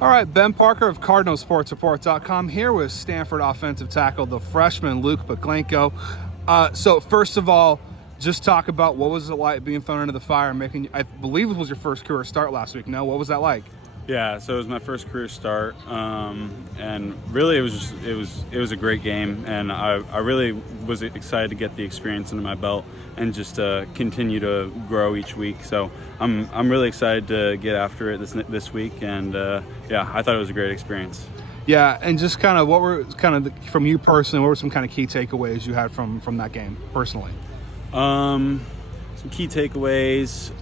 All right, Ben Parker of CardinalSportsReport.com here with Stanford offensive tackle, the freshman Luke Baklenko. So first of all, just talk about what was it like being thrown into the fire and making, I believe it was your first career start last week. No, what was that like? Yeah, so it was my first career start, and really it was a great game, and I really was excited to get the experience under my belt and just continue to grow each week. So I'm really excited to get after it this week, and yeah, I thought it was a great experience. Yeah, and just kind of what were from you personally, what were some kind of key takeaways you had from that game personally? Some key takeaways.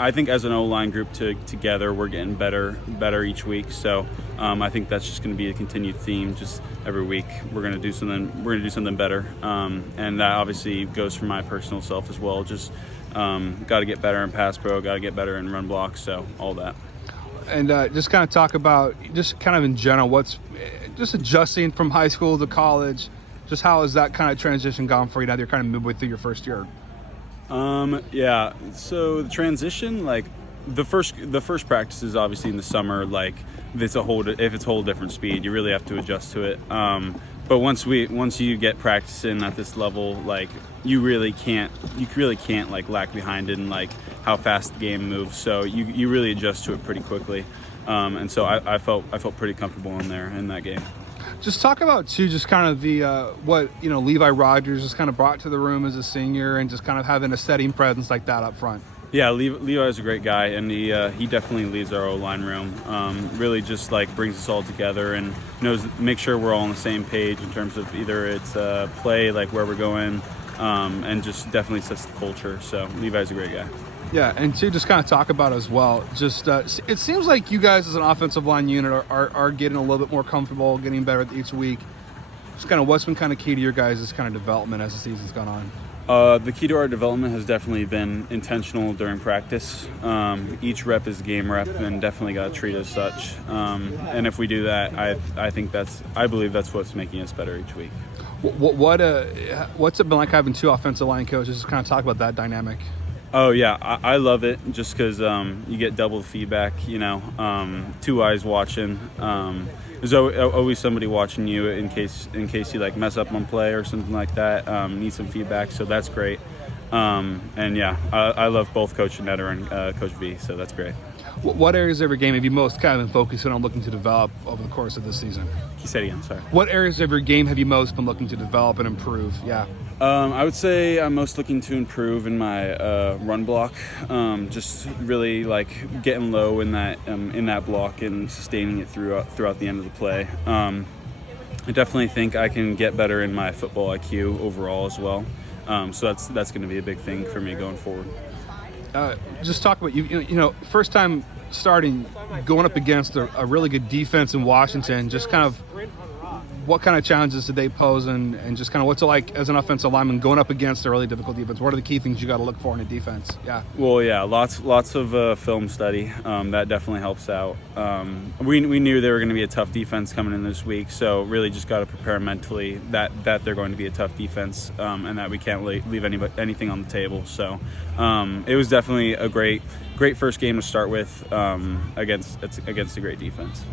I think as an O-line group together, we're getting better each week. So I think that's just going to be a continued theme. Just every week, we're going to do something better, and that obviously goes for my personal self as well. Just got to get better in pass pro, got to get better in run block. So all that. And just kind of talk about just kind of in general, what's just adjusting from high school to college. Just how has that kind of transition gone for you now that you're kind of midway through your first year? Yeah, so the transition, like the first practice is obviously in the summer, like if it's a whole different speed, you really have to adjust to it. But once you get practicing at this level, like you really can't like lag behind in like how fast the game moves. So you really adjust to it pretty quickly. And so I felt pretty comfortable in there in that game. Just talk about too, just kind of the what Levi Rogers just kind of brought to the room as a senior, and just kind of having a steady presence like that up front. Yeah, Levi's a great guy, and he definitely leads our O-line room. Really, just like brings us all together and make sure we're all on the same page in terms of either it's play, like where we're going, and just definitely sets the culture. So Levi's a great guy. Yeah, and to just kind of talk about as well, just it seems like you guys as an offensive line unit are getting a little bit more comfortable, getting better each week. Just kind of what's been kind of key to your guys' kind of development as the season's gone on? The key to our development has definitely been intentional during practice. Each rep is a game rep, and definitely got to treat it as such. And if we do that, I believe that's what's making us better each week. What's it been like having two offensive line coaches? Just kind of talk about that dynamic. Oh yeah, I love it just because you get double feedback. Two eyes watching. There's always somebody watching you in case you like mess up on play or something like that. Need some feedback, so that's great. And yeah, I love both Coach Netter and Coach V, so that's great. What areas of your game have you most kind of been focusing on looking to develop over the course of this season? Can you say it again? Sorry. What areas of your game have you most been looking to develop and improve? Yeah. I would say I'm most looking to improve in my run block. Just really like getting low in that block and sustaining it throughout the end of the play. I definitely think I can get better in my football IQ overall as well. So that's going to be a big thing for me going forward. Just talk about first time starting, going up against a really good defense in Washington. Just kind of what kind of challenges did they pose, and just kind of what's it like as an offensive lineman going up against a really difficult defense? What are the key things you got to look for in a defense? Yeah. Well, yeah, lots of film study. That definitely helps out. We knew they were going to be a tough defense coming in this week, so really just got to prepare mentally that they're going to be a tough defense, and that we can't leave anything on the table. So it was definitely a great first game to start with against a great defense.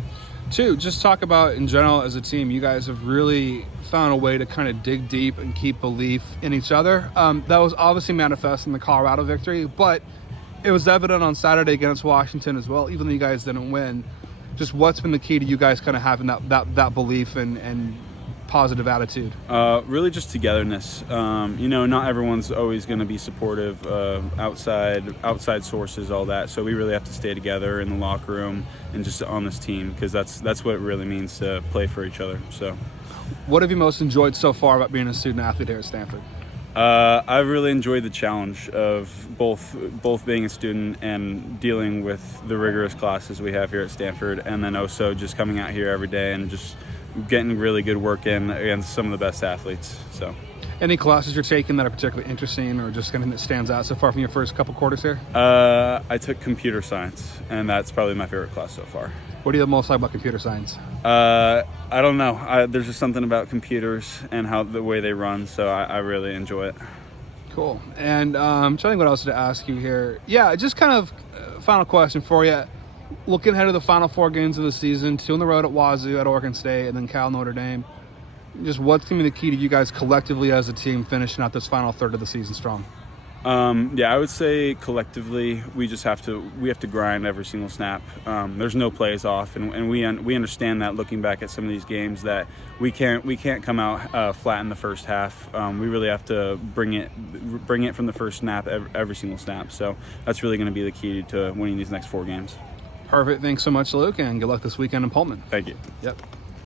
Two, just talk about in general as a team, you guys have really found a way to kind of dig deep and keep belief in each other. That was obviously manifest in the Colorado victory, but it was evident on Saturday against Washington as well, even though you guys didn't win. Just what's been the key to you guys kind of having that belief and positive attitude? Really just togetherness. Not everyone's always going to be supportive, outside sources, all that. So we really have to stay together in the locker room and just on this team, because that's what it really means to play for each other. So, what have you most enjoyed so far about being a student athlete here at Stanford? I've really enjoyed the challenge of both being a student and dealing with the rigorous classes we have here at Stanford, and then also just coming out here every day and just getting really good work in against some of the best athletes. So, any classes you're taking that are particularly interesting or just something that stands out so far from your first couple quarters here? I took computer science, and that's probably my favorite class so far. What do you most like about computer science? I don't know. There's just something about computers and how the way they run, so I really enjoy it. Cool. And I'm trying to think what else to ask you here. Yeah, just kind of final question for you. looking ahead of the final 4 games of the season, 2 on the road at Wazoo, at Oregon State, and then Cal, Notre Dame. Just what's going to be the key to you guys collectively as a team finishing out this final third of the season strong? I would say collectively we have to grind every single snap. There's no plays off, and we understand that looking back at some of these games that we can't come out flat in the first half. We really have to bring it from the first snap every single snap. So that's really going to be the key to winning these next 4 games. Perfect. Thanks so much, Luke, and good luck this weekend in Pullman. Thank you. Yep.